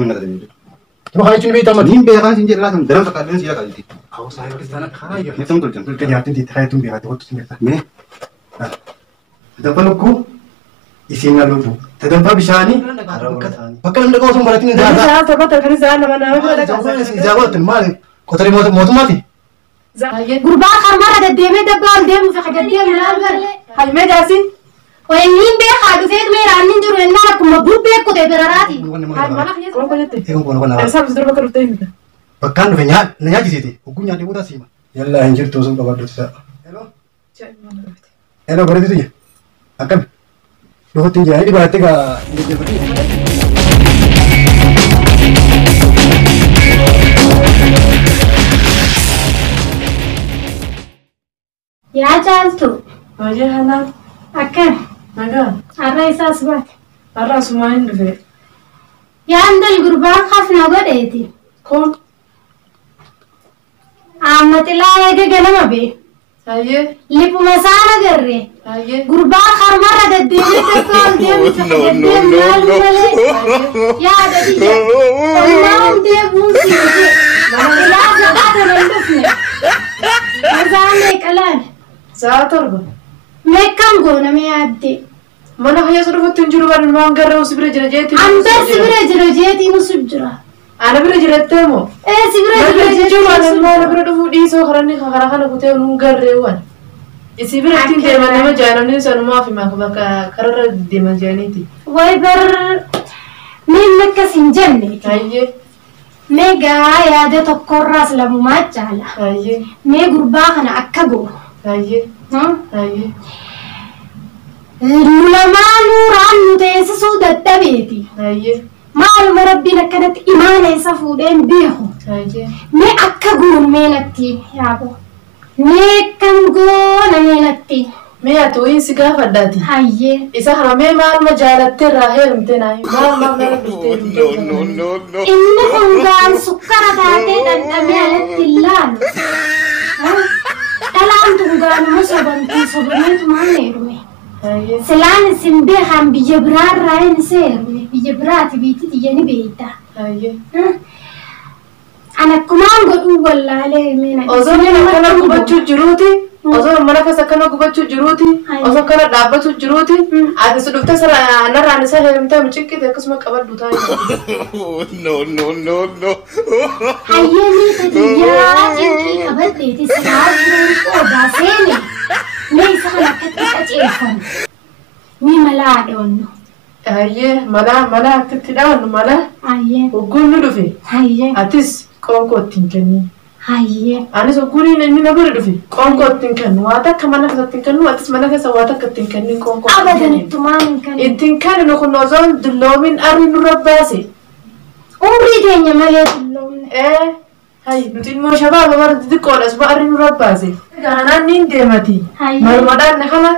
أكمل نقدر ما هاي شنو بيتم مين بيغاز إنجيل لازم درم فقط لين سيرك عادي أو صحيح بس أنا خايف نفسهم تلجم تلقى يعطي دي تخيل تنبيه هذا وقت سمعته مين تدبلكوا يسينا لوبو تدبل بشاني بكرة من دقوة مرتين ده أنا تبغى الكنيسة أنا ما إذا قلت المال كتري موت ماتي قربان خرمرة الديمة دبال ديم في حاجة ديم لا هاي ما جاسين وينين بيخادو فيت مير عنين جرو إننا كم مبروك بيكو تبرراتي هاي ما نخيس كم كنتي أنا سامس درب كرتين بكان في نيا جيتي وكون يدي بودا سيما يلا هنجر توسم كبار دوسا hello berarti tu ya akan lu tinggi ini berarti ka ya Chaltu aja hana akan naga arra isas bat arra sumain deve ya andal gurbaan khafna godeti kon amatila ege galama be aye lipu masana garre aye gurbaan kharmara daddeemee dafaan deemee yaa dadiyya ollaan deebuun siite ilaa gabata nan dhufne mazaanee qalaan saa torba meekkam gooname yaadde mana hayya sodofatti hin jiru baadhi maan garree sibira jira jeetii anda sibira jira jeetii musu jira ana bira jirattee moo sibira jira jechuun ana bira dhufuu dhiisoo karanni karaa kana kutee nuun garree waan isi bira ittiin deeman nama jaalamni sanumaa fi maaka bakka kararra deeman jaaniiti way bar min akkas hin jenne ayyee mee gaa yaada tokkorraas lamumaa caala ayyee mee gurbaa kana akka goonu ayyee ayyee nu lamaan nuuraan nu teessisuu dadhabeeti ayyee maaluma rabbiin akkanatti imaana isa fuudheen beeku mee akka goonu mee natti yaabo mee akkam goona mee natti mee ati wayin si gaafadhaati hayyee isa kana mee maaluma jaalattee irraa heerumte naayi maaluma gara dhuftee inni kun gaan sukkara taatee dhandhamee alatti ilaalu dhalaan tun gaanuma sobantii sobaneetu maal heerume selaan isin beekan biyya biraarraa inni seerume biyya biraati biitti diyyani beeyta ana akkumaan godhuu wallaalee meena osoo akkana gubachuu jiruuti osoo mana keessa akkana gubachuu jiruuti osoo akkana dhaabbachuu jiruuti ati si dhuftee narraan isa heerumtee muciqqite akkasuma qabadhu no hayyee miita diyyaa cinqii qabadheeti silaa jiruun qoodaa seene mee isa kana akkatti qaceeffan mee malaa dhoonnu hayyee malaa akkatti dhaannu malaa hayyee hogguun nu dhufe hayyee atis qoonqoo ittiin kenni hayyee anis hogguun inni na bira dhufe qoonqoo ittiin kennu waa takka mana keessa ittiin kennu atis mana keessa waa takka ittiin kenni qoonqoo abadan ittumaan hin kennu ittiin kennu kun osoo dulloomin arri nurra baase umrii keenya malee dulloomne hay nuti immoo shabaaba bara xixiqqoodhas arri nurra baase gaanaan niin deemati marmadhaan na kana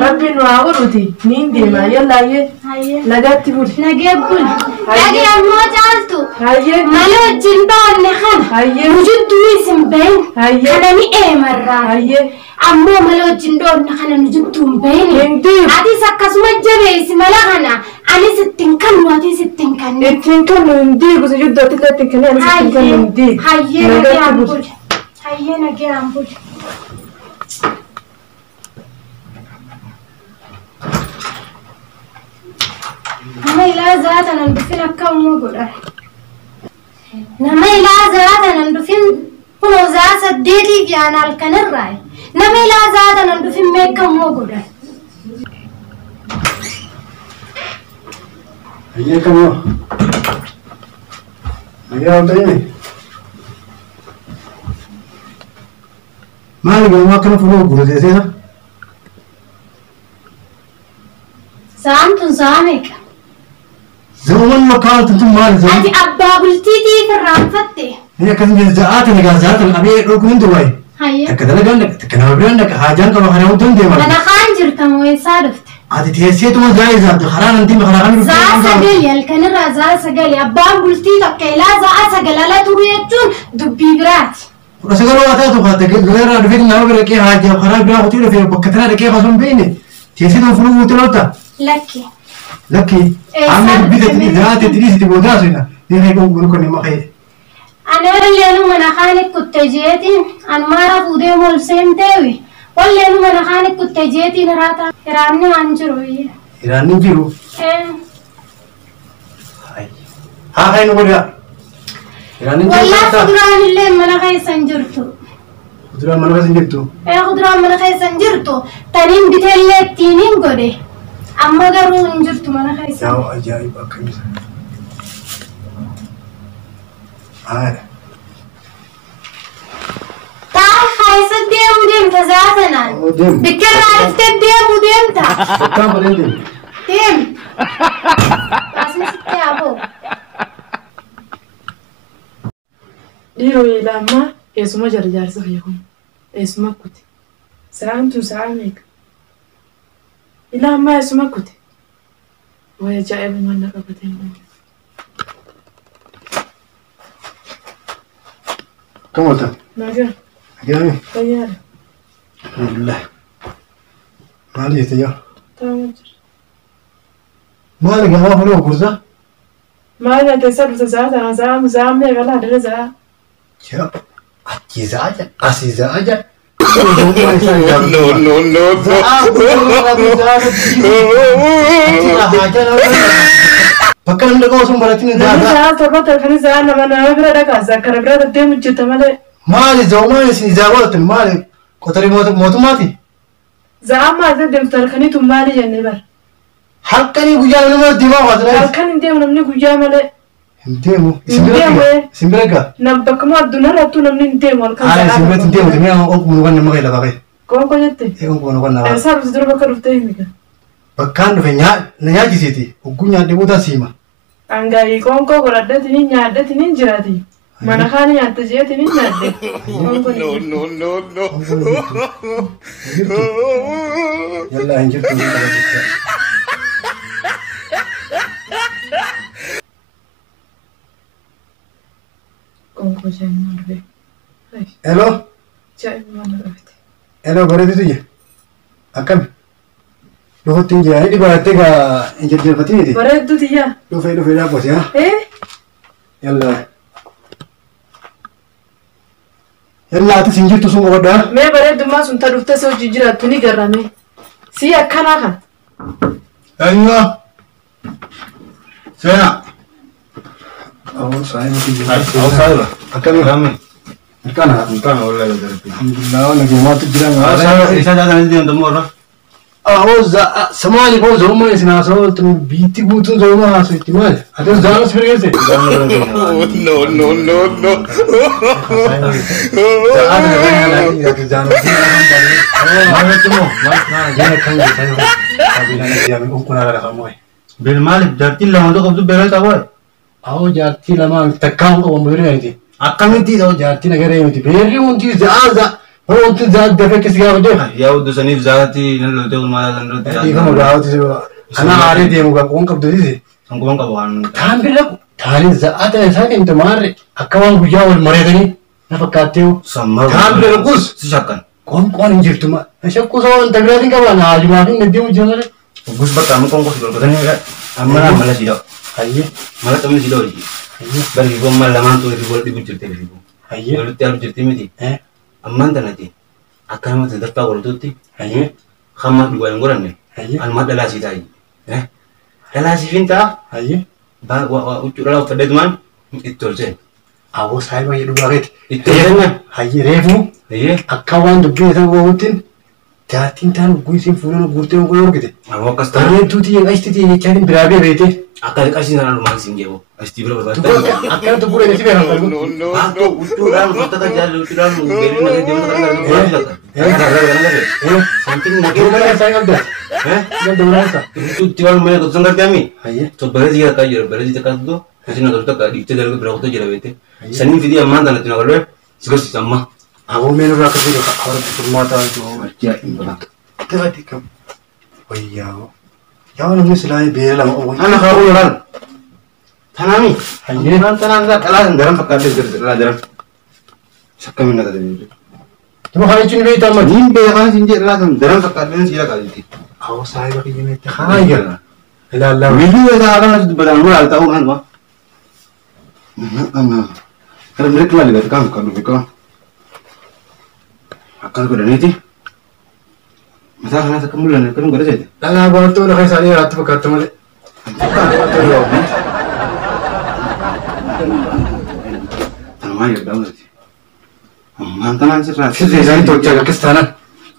rabbiin nu haa godhuti niin deema yallaayyee nagaatti buli nagee buli nagee ammoo caaltu hayyee mala wajjin baanne kana nu jidduu isin bahin kana ni eemarraa hayyee ammoo mala wajjin doonne kana nu jidduu hin bahin atis akkasuma jabeessi mala kana anis ittiin kannu atis ittiin kanne ittiin kannu hin diigu si jidduu atillee ittiin kanne anis ittiin kannu hin diigu hayyee nagee ambuli hayyee nagee ambuli nama ilaa zaata nan dhufin akka ummoo godhan nama ilaa zaata nan dhufin kunoo zaa saddeetii fi aan halkanirraa nama ilaa zaata nan dhufin meeqa ummoo godhan ayyee kamoo ayyee hawtayime maali gamoo akkana fuloo guuteeseena sa'aan tun sa'a meeqa zaman makaan tuntu maali zaman ati abbaa bultiitii firraanfatte ini akan jazaatan egaa zaatan abee dhulkuun duwwaay hayyee takka dalagaan dhaqa takka nama biraan dhaqa haajaan qaba kana hundi deema mana kaan jirtamoo eessaa dhufte ati teesseetuma zaa'ee zaabdu karaa nantii karaa kan za'a sagali halkanirraa za'a sagali abbaan bultii tokko ilaa za'a sagalala turu jechuun dubbii biraati kudha sagaloo haa taatu haa gareerraa dhufee nama bira dhaqee haajaa karaa biraa kutii dhufee bakka tanaa dhaqee kasuun beekne teesseetuma fuluu guutuu loota lakki Laki. Amin bidet ni zaat idris di bodasina. Ini ko guru ko ni makai. أنا اللي أنا خانك كنت جيتي أنا ما أعرف ودي مول سنتوي واللي أنا خانك كنت جيتي نراتا إيراني منجروي Irani jiru. Hai. Hai no boda. Irani jiru. والله خضران اللي ما خاي سنجرتو Udra mana ka sinjirtu. خضران ما خاي سنجرتو تانين بتلي تينين قدي أما قرو انجرتو ما خاي سنجرتو Jauh ajaib akan bisa. Hai. تعال خاي سديم وديم تزاتنا Oh dem. بكر عرفت الديم وديم تا Bukan pada dem. ديم لازم ستي أبو Dhiiroo yeedhamaa eessuma jarjaarsa fayyadamu eessuma kute sa'aan tun sa'aa meeqa ilaamaa eessuma kute way ajaa'iba manna qabatee Kamu tak? nagaa Agami. fayyaadha Alhamdulillah. Mali itu ya. taa'uma jira Mali gama perlu kursa. maal teessa dhufte sa'aa meeqa laadara sa'aa Ya. Ajiza aja. Asiza aja. No. Bakkan anda kau sumber ini namni dah. sa'aa torba tarkanii sa'aa nama bira dhaqaasa kara bira deemu jirta malee Mali jauh mana sini jauh tu mali. Kau tadi mau mati. sa'aa maal deemtu tarkanii tun maali jennee bara Halkan ini gujal nama dimau ada. halkan hin deemu namni guyyaa malee Demu. Simbiraga. nam bakkuma addunyaa irrattu namni hin deemu halkan Ah, simbirat demu. Demi yang aku bukan nama kaya lah Konko jette bukan nama. eessaa dhufte dura bakka dhuftee himika Bakkan tu nanya jisiti. Ugunya demu dah sima. Angaayi qoonqoo godhadhatini nyaadhatini jiraati. Mana kaan nyaatta jeetini nyaadde. No. Yalla anjir tu. Qoonqoo jaa'imman dhufe. Hello. Jaa'imman dhufte. Hello, bareedu tu je. Akkam. Dhufutti je. Ini baratte ka injir fatini. Bareeddu tiyyaa. Dhufe dah bos ya. Yalla. Yalla ati sinjir tu semua dah. Mee bareeddummaa sun ta dhuftee si hojii jiraattu ni garrame. Si akkanaa kan. Ayo. Sana. Oh, saya mesti je. Saya. Akkam. Kami. Kana. Bukan oleh dari. Alhamdulillah, lagi mati jirang. Isa jalan ini untuk murah. Semua ni kau zaman ni sini asal tu biti butun zaman asal itu mana? Ada zaman seperti itu. No. Ada yang lagi ada zaman. Mana tu mo? Mana jangan kan saya. Tapi nak dia ambil ukun ada kamu. Bermal jati lah untuk kau tu beral tahu. Aku jati lama tekan kau memberi ini. Akan itu Aku jati negara ini. Beri unti zaza. Oh, unti zaza dapat kisah apa dia? ya udah sanif zati nalo tu malah nalo tu. Ini kamu dah tu. Anak hari dia muka kau kau tu sih. Sangkuban kawan. Tampil aku. Tali zaat yang saya itu mari. Akawan gujau mereka ni. Nampak kacau. Sama. Tampil aku. Sisakan. Kau injir tu mah. Saya aku soal tergerak kawan. Aju makin nanti macam mana? Gus bertamu kau sudah katanya kan. Amara malah sido. Ayah. Malah temen sido lagi. Bagi gua malah mantu di bucir televibu. Ayah. Lalu tiap bucir mati. Amman tanati. Akan mati terpa kalau tuti. Ayah. Khamat dua yang gorang ni. Ayah. Almat adalah si tai. Adalah si finta. Ayah. Ba wa ucu dalam pada teman. Itu je. Aku saya mah hidup lagi. Itu je kan. Ayah refu. Iya. Akawan tu kita wahutin. Jatin tan gue sih fulan gurte yang gue gitu. Awak kasih. Tanya tu yang isti yang cari berabe bete. Akal kasih sana rumah singgewo. Asti berapa Tu berapa. akan tu pura nasi berang kan. Aku ucu dalam kota kerja ucu dalam beri nak dia nak something nak Kita kan saya kan dah. Kan dah berasa. itu tiwal mana tu sangkat kami. Ayah. So beres dia kaya beres dia kata tu. Kasi nak tu tak di cerita dalam berapa tu jadi bete. Sanin video aman dan tu nak kalau sekarang sama. Aku menu rakyat itu orang bermata itu. Ya imbang. Tadi kam. Oh iya. Yang namanya selain bela orang. Anak kau orang. Tanami. Ayah. Tanam tak kalah dalam pekerja dalam. Sakam nak ada ni. Cuma hari ini beta mah. Nimbe kan sinjir lah dalam pekerja sila kali itu. Aku saya lagi ini. Ayah. لا لا فيديو إذا أنا بدل ما ألتقوا هنوا أنا كلام مريك لا لقيت كم كانوا فيكم أكل كرنيتي مثلا أنا تكمل لنا كلام كذا جد لا لا قلت له خير سالي رات فكرت مالي أنا ما يبدأ ولدي ما أنت ما أنت رأي زي زي تو جاك كستانا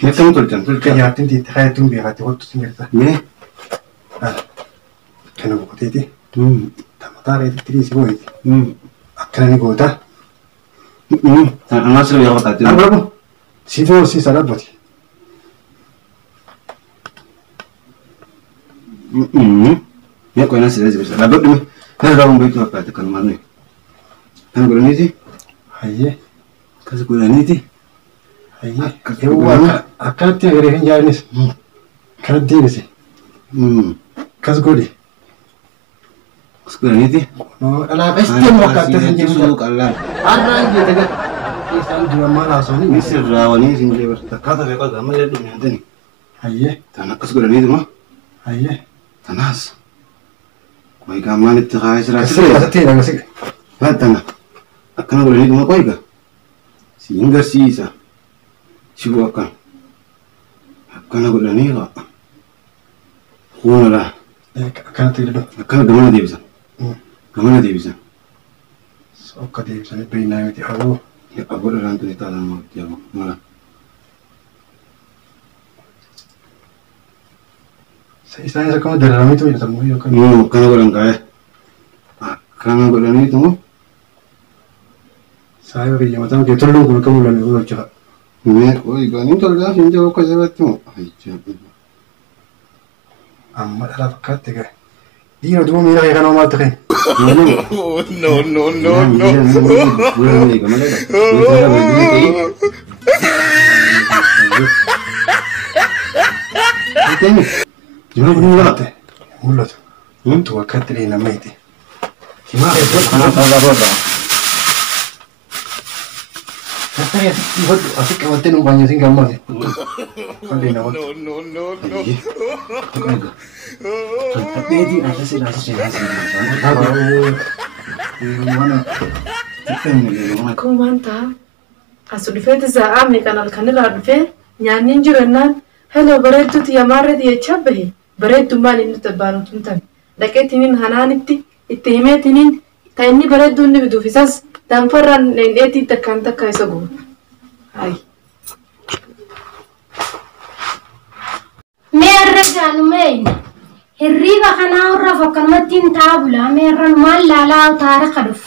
كيف تقول تقول كان يعطيني تخيلتم بيغاتي قلت سمعتها مين كانوا بقولي تمطاري تريس بويدي أكلني قوتا أنا ما أسلم يا وقتي أبغى سيدو سي سلابتي يا كوينا سيدي بس لا بدي أنا راهم بيتوا أبغى تكلم ماني أنا أقول نيتي هاي كذا أقول نيتي هاي هو أكلتي غيرين جالس كانت ديرسي كذا قولي أقول نيتي أنا أستلم وقت تسجيل سوق الله أنا عندي تقدر يسأل جوا ما لازوني مصر راوني سنجي بس كذا في كذا ما يدوم عندني هاي أنا كسر نيتي ما هاي تناس كوي كمان اتخاذ كسر راسي كسر كسر لا تنا أكنا أقول نيتي ما كوي كا سينجر سيسا شو أكنا أقول نيتي خونا لا كانت تقدر أكنا كمان ديبسا كمان ديبسا سوق ديب سنة بينامي تهاو يا أبو رانتو نتالا ما تيابو مالا سيسان سكوا درامي تو يتمو يوكان أكنا أقول نكاية أكنا أقول نيتي مو سايبا بيجي متى كي تلو كل كم ولا نقول جها مين كوي كانين تلقى سنجي وكذا بتمو هاي جاب أما لا فكرت كه دينو دو ميرا يغنى ما تخين No, no, no, no. مولت تو وكرت لي نميتي Katanya buat asik kawatin banyak sih gambar sih. Kali No, nawat. no, no, no. Tapi di atas sih mana? Akkuma maanta as dhufeeti za'aamni kan halkanirraa dhufee nyaanni hin jirannaan hello bareedduuti yamaarreeti jechaa bahe bareeddummaan inni tabbaanu tumtame dhaqeetiniin hanaanitti itti himeetiniin ta inni bareedduu inni biduuf isas danfarraan dheedheetii takkaan takka isa gubu. Hayi. Meerra jaanumeeyne hirriiba kanaa warra fakkanumatti hin taabula meerran maal laalaa utaara kadhuf.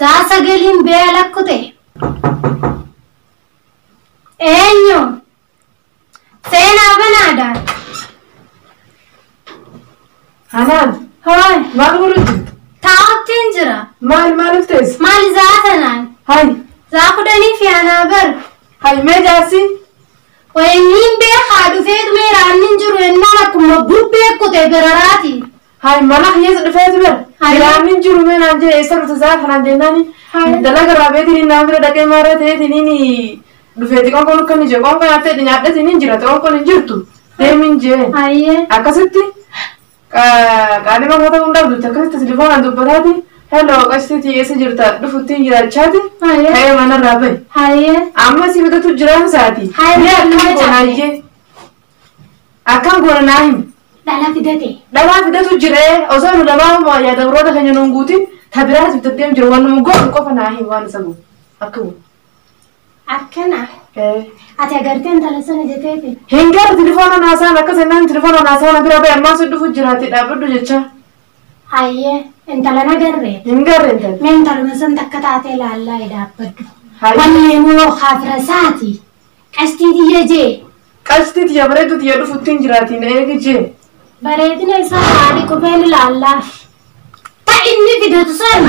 Saasa galiin beela kute. Eenyu seenaa banaadhaan. Hanaan. Hooy. Maal godhutti? Taa'uttiin jira. Maaliif teessi? Maali zaatanaan? Hayi. Zaa kudhanii fi anaa bar. Hayi mee jaarsi? Wayiniin beekaa dhufeetu meeraannin jiru ennaan akkuma bubbee kute beraraati. Hayi mana hiyyeessa dhufeetu ber. Hayi jiru mee naan jee eessa dhufte zaa kanaan jennaani. Dalaga raabeetiin naan bira dhaqee maarra ta'eetiniin dhufeeti qoonqoon akka ni jee qoonqoon nyaatee nyaadhatiniin jira qoonqoon hin jirtu deemin jee. Hayyee. Akkasitti qaalima goota hundaabdutti akkasitti telefoonaan dubbataati hello qasitiitii eessa jirta dhufuttiin jiraachaati ta'ee manarraa bahe. Hayyee. Amma si bitatu jiraan isaati. Hayyee. Akkam goona naa himi. Dhala fidate. Dhalaa fidatu jiree osoo nu lamaa yaada biroota keenya nuun guutin tabiraas bitatteem jiru waan nu goonu qofa naa himi waan isa guutu akkuma. Akkana. Ati agarteen intala sana jeteeti. Hin garuu telefoona naasaan akkas ennaan telefoona naasaan bira bahe ammaa sun dhufu jiraati dhaabbadhu jecha. Hayyee intala nagarree. Hin garree intala. Mee intaluma san takka taatee laallaa dhaabbadhu. Wanni immoo haafirasaati. Qastiitiyya jee. Qastiitiyya bareedduutiyya dhufuttiin jiraati na eegi jee. Bareedina isaa haadhi kopheen ilaallaaf. Inni fidatu san.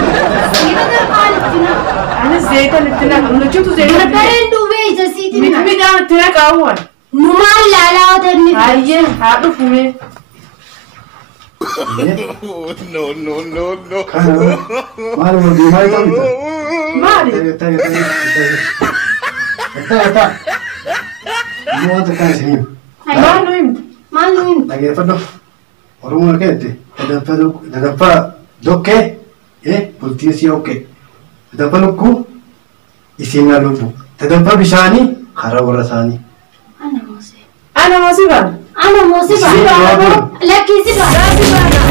Seeta garbaan itti naqa. Anis seetan itti naqa. Nuchitu seetan. Garbareen duubee ijasiitti naqa. Midhaan itti naqaawwan. Numaan laalaa odanni. Hayyee haa dhufume. No, no, no, no. Maal walii maal ta'u? Maali? Taa. Mau tekan sini. Maal nu himta? Maalin? Dhaggeeffadhu. Oromoon keetti dadabbaa dokkee bultiin si hoqqee. Dadabbaa lukkuu isiin na lubbu. Dadabbaa bishaanii karaa warra isaanii. Ana moosii baan. Ana moosii baan. Lakkii si baan.